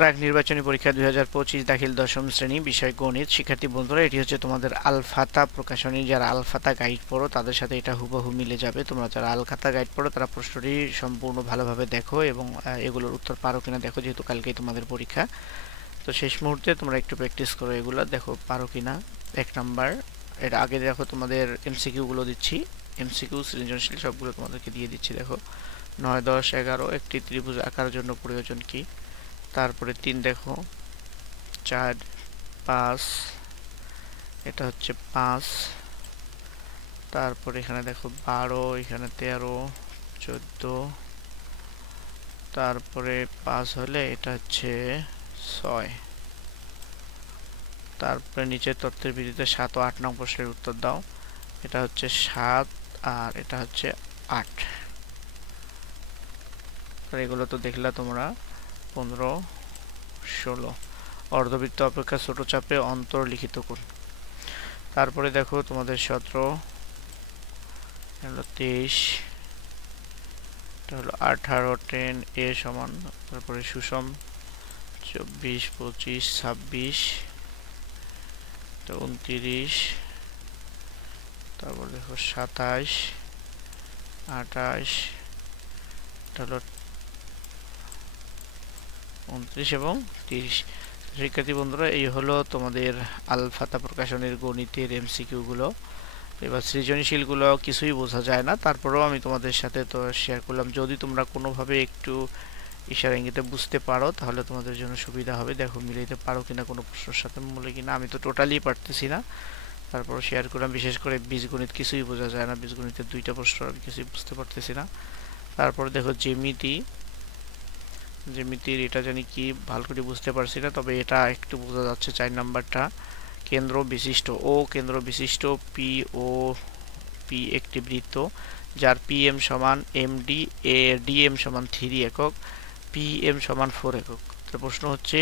প্রাক নির্বাচনী পরীক্ষা 2025 দাখিল দশম শ্রেণী, বিষয় গণিত। শিক্ষার্থী বন্ধুরা, এটি হচ্ছে তোমাদের আল-ফাতা প্রকাশনী। যারা আল-ফাতা গাইড পড়ো তাদের সাথে এটা হুবহু মিলে যাবে। তোমরা যারা আল-ফাতা গাইড পড়ো তারা প্রশ্নটি সম্পূর্ণ ভালোভাবে দেখো এবং এগুলোর উত্তর পারো কিনা দেখো, যেহেতু কালকেই তোমাদের পরীক্ষা। তো শেষ মুহূর্তে তোমরা একটু প্র্যাকটিস করো, এগুলো দেখো পারো কিনা। 1 নাম্বার, এর আগে দেখো তোমাদের এমসিকিউ গুলো দিচ্ছি। এমসিকিউ সৃজনশীল সবগুলো তোমাদেরকে দিয়ে দিচ্ছি। দেখো 9, 10, 11 একটি ত্রিভুজ আঁকার জন্য প্রয়োজন কি। তারপরে 3 দেখো, 4, 5, এটা হচ্ছে 5। তারপরে এখানে দেখো 12, এখানে 13, 14, তারপরে 5 হলে এটা হচ্ছে 6। তারপরে নিচের তথ্যের ভিত্তিতে 7 ও 8 নং প্রশ্নের উত্তর দাও। এটা হচ্ছে 7 আর এটা হচ্ছে 8। এগুলো তো দেখলা তোমরা। 15, 16। অর্ধবৃত্ত অপেক্ষা ছোট চাপে অন্তর্লিখিত কোণ। তারপরে দেখো তোমাদের 17, 23, এটা হলো 18, 10 এ সমান। তারপরে সুষম 24, 25, 26, 29। তারপর দেখো 27, 28, এটা হলো 29 এবং 30। শিক্ষার্থী বন্ধুরা, এই হলো তোমাদের আল-ফাতা প্রকাশনের গণিতের এমসিকিউ গুলো। এবার সৃজনশীল গুলো কিছুই বোঝা যায় না, তারপরেও আমি তোমাদের সাথে তো শেয়ার করলাম। যদি তোমরা কোনোভাবে একটু ইশারা ইঙ্গিতে বুঝতে পারো তাহলে তোমাদের জন্য সুবিধা হবে। দেখো মিলাইতে পারো কিনা কোনো প্রশ্নের সাথে মিলে কিনা। আমি তো টোটালি পারতেছি না, তারপরে শেয়ার করলাম। বিশেষ করে বীজগণিত কিছুই বোঝা যায় না, বীজগণিতের 2টা প্রশ্ন আমি কিছুই বুঝতে পারতেছি না। তারপরে দেখো জ্যামিতির এটা জানি কি ভালো করে বুঝতে পারছি না, তবে এটা একটু বোঝা যাচ্ছে। 4 নাম্বারটা কেন্দ্র বিশিষ্ট ও কেন্দ্র বিশিষ্ট পি ও পি একটি বৃত্ত যার পিএম সমান এমডি, এ ডিএম সমান 3 একক, পিএম সমান 4 একক। তো প্রশ্ন হচ্ছে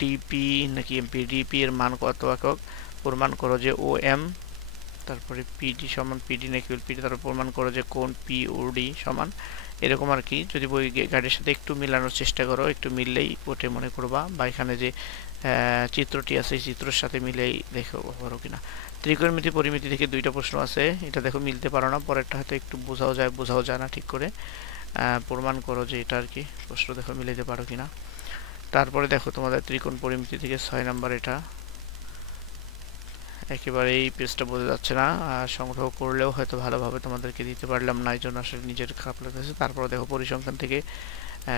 ডিপি নাকি এমপি, ডিপি এর মান কত একক, প্রমাণ করো যে ও এম, তারপরে পিডি সমান পিডি নাকি পিডি, তারপর প্রমাণ করো যে কোন পি ও ডি সমান। এরকম আর কি। যদি বই গাইডের সাথে একটু মিলানোর চেষ্টা করো, একটু মিললেই ওটা মনে করবা, বা এখানে যে চিত্রটি আছে এই চিত্রের সাথে মিলেই দেখো পারো কিনা। ত্রিকোণমিতি পরিমিতি থেকে 2টা প্রশ্ন আছে, এটা দেখো মিলতে পারো না, পরেরটা হয়তো একটু বোঝাও যায় না ঠিক করে। প্রমাণ করো যে এটা আর কি। প্রশ্ন দেখো মিলাইতে পারো কিনা। তারপরে দেখো তোমাদের ত্রিকোণ পরিমিতি থেকে 6 নাম্বার, এটা একেবারে এই পেজটা বোঝা যাচ্ছে না, সংগ্রহ করলেও হয়তো ভালোভাবে তোমাদেরকে দিতে পারলাম না, এই জন্য আসলে নিজের খারাপ লাগতেছে। তারপরে দেখো পরিসংখ্যান থেকে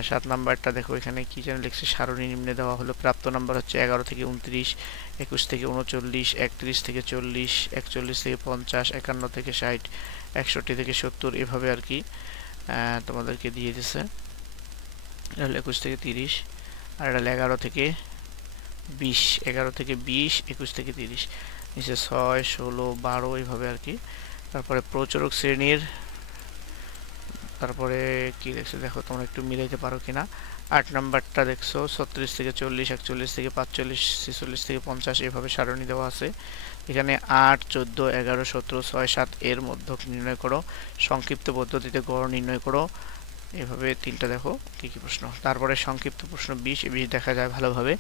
7 নাম্বারটা দেখো, এখানে কি যেন লিখছে, সারণী নিম্নে দেওয়া হলো। প্রাপ্ত নাম্বার হচ্ছে 11 থেকে 29, 21 থেকে 39, 31 থেকে 40, 41 থেকে 50, 51 থেকে 60, 61 থেকে 70, এভাবে আর কি তোমাদেরকে দিয়ে দিছে। এটা হলো 21 থেকে 30, আর এটা হলো 11 থেকে 20, 11 থেকে 20, 21 থেকে 30, নিচে 6, 16, 12 এইভাবে আর কি। তারপরে প্রচুরক শ্রেণীর, তারপরে কি দেখছো দেখো তোমরা একটু মিলাইতে পারো কিনা। 8 নাম্বারটা দেখছো 36 থেকে 40, 41 থেকে 45, 46 থেকে 50, এভাবে সারণী দেওয়া আছে। এখানে 8, 14, 11, 17, 6, 7 এর মধ্যক নির্ণয় করো। সংক্ষিপ্ত পদ্ধতিতে গড় নির্ণয় করো। এভাবে 3টা দেখো কি কি প্রশ্ন। তারপরে সংক্ষিপ্ত প্রশ্ন 20, এই 20 দেখা যায় ভালোভাবে।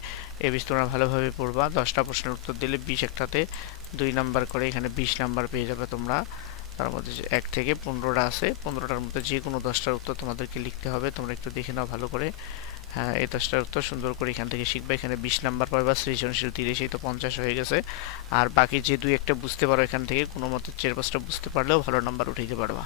এই 20 তোমরা ভালোভাবে পড়বা। 10টা প্রশ্নের উত্তর দিলে 20 একটাতে 2 নাম্বার করে, এখানে 20 নাম্বার পেয়ে যাবে তোমরা। তার মধ্যে 1 থেকে 15টা আছে, 15টার মধ্যে যে কোনো 10টার উত্তর তোমাদেরকে লিখতে হবে। তোমরা একটু দেখে নাও ভালো করে। হ্যাঁ, এই 10টার উত্তর সুন্দর করে এখান থেকে শিখবে। এখানে 20 নাম্বার পাবে, সৃজনশীল 30, এই তো 50 হয়ে গেছে। আর বাকি যে 2-1টা বুঝতে পারো এখান থেকে, কোনো মতে 4-5টা বুঝতে পারলেও ভালো নাম্বার উঠাইতে পারবা।